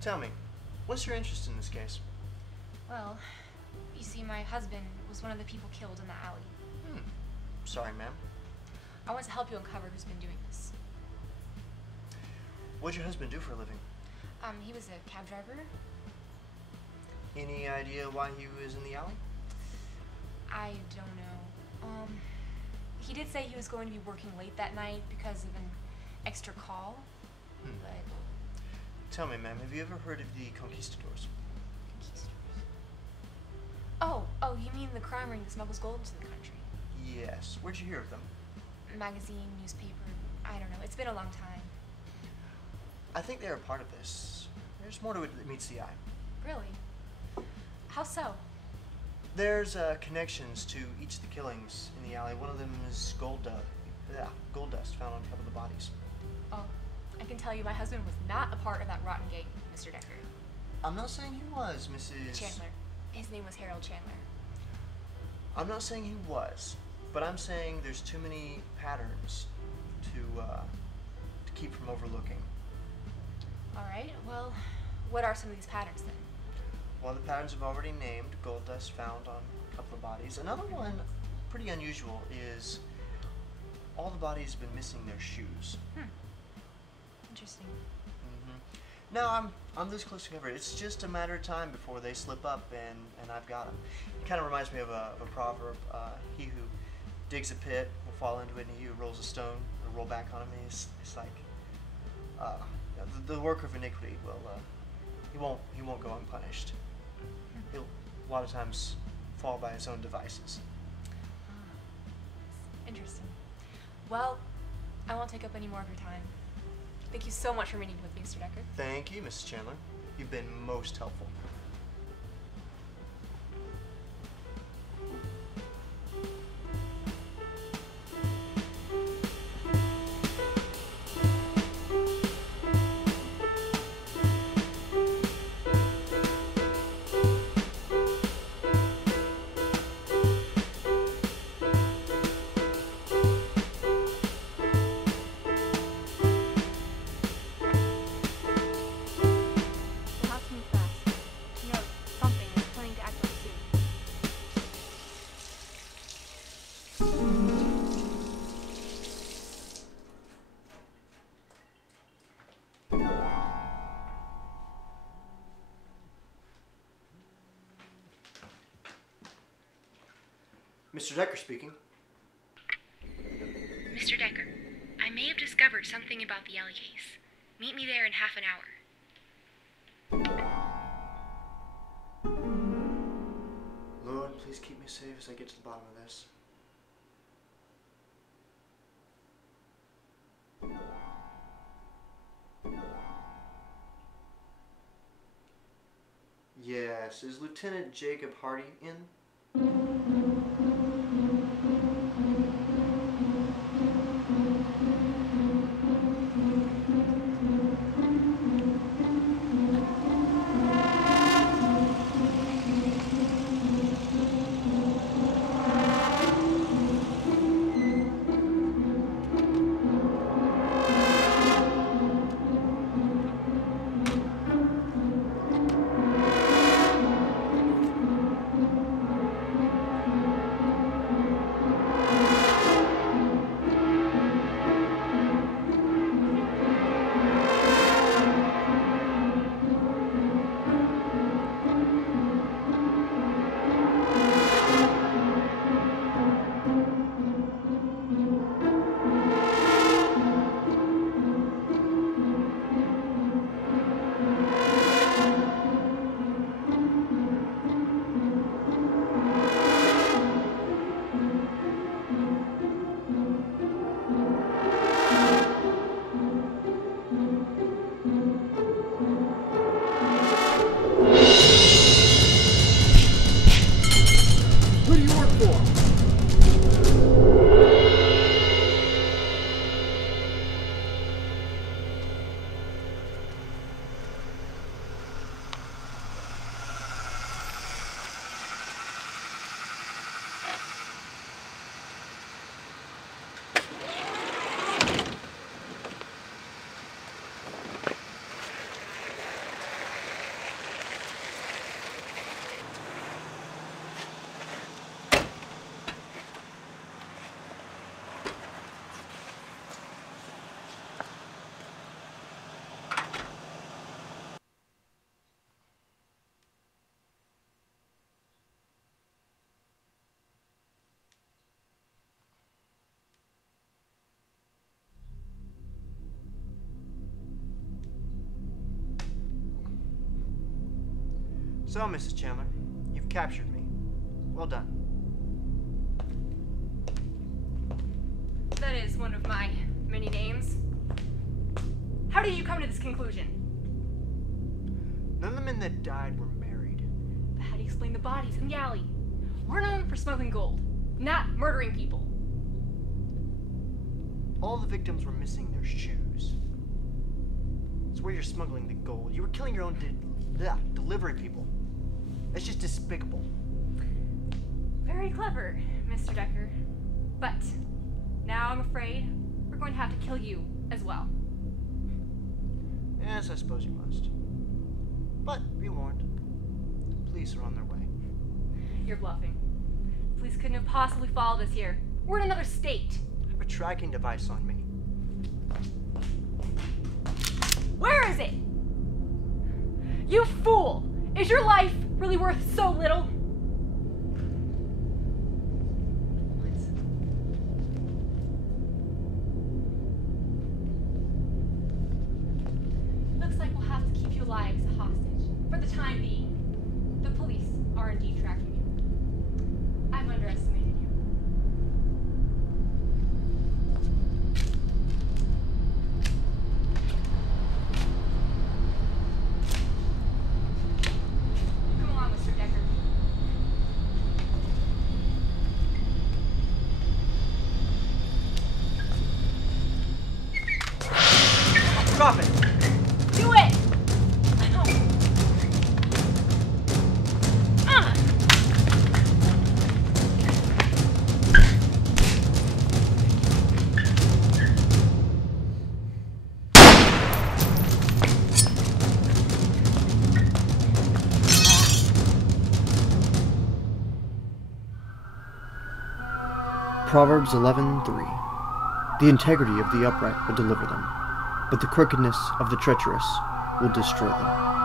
Tell me, what's your interest in this case? Well, you see, my husband was one of the people killed in the alley. Sorry, ma'am. I want to help you uncover who's been doing this. What'd your husband do for a living? He was a cab driver. Any idea why he was in the alley? I don't know. He did say he was going to be working late that night because of an extra call, but... Tell me, ma'am, have you ever heard of the conquistadors? Conquistadors? Oh, you mean the crime ring that smuggles gold into the country? Yes. Where'd you hear of them? Magazine, newspaper, I don't know. It's been a long time. I think they're a part of this. There's more to it that meets the eye. Really? How so? There's connections to each of the killings in the alley. One of them is gold dust found on top of the bodies. Oh, I can tell you my husband was not a part of that rotten gang, Mr. Decker. I'm not saying he was, Mrs. Chandler. His name was Harold Chandler. I'm not saying he was, but I'm saying there's too many patterns to keep from overlooking. All right, well, what are some of these patterns then? One of the patterns I've already named, gold dust found on a couple of bodies. Another one, pretty unusual, is all the bodies have been missing their shoes. Interesting. No, I'm this close to cover. It's just a matter of time before they slip up and I've got them. It kind of reminds me of a proverb. He who digs a pit will fall into it, and he who rolls a stone will roll back on him. It's like the worker of iniquity will he won't go unpunished. He'll a lot of times fall by his own devices. Interesting. Well, I won't take up any more of your time. Thank you so much for meeting with me, Mr. Decker. Thank you, Mrs. Chandler. You've been most helpful. Mr. Decker speaking. Mr. Decker, I may have discovered something about the alley case. Meet me there in half an hour. Lord, please keep me safe as I get to the bottom of this. Yes. Is Lieutenant Jacob Hardy in? So, Mrs. Chandler, you've captured me. Well done. That is one of my many names. How did you come to this conclusion? None of the men that died were married. But how do you explain the bodies in the alley? We're known for smuggling gold, not murdering people. All the victims were missing their shoes. It's where you're smuggling the gold. You were killing your own delivery people. It's just despicable. Very clever, Mr. Decker. But now I'm afraid we're going to have to kill you as well. Yes, I suppose you must. But be warned, the police are on their way. You're bluffing. The police couldn't have possibly followed us here. We're in another state. I have a tracking device on me. Where is it? You fool! Is your life really worth so little? What? Looks like we'll have to keep you alive as a hostage for the time being. The police are indeed tracking you. I've underestimated you. Come along, Mr. Decker. Drop it! Do it! Proverbs 11:3. The integrity of the upright will deliver them, but the crookedness of the treacherous will destroy them.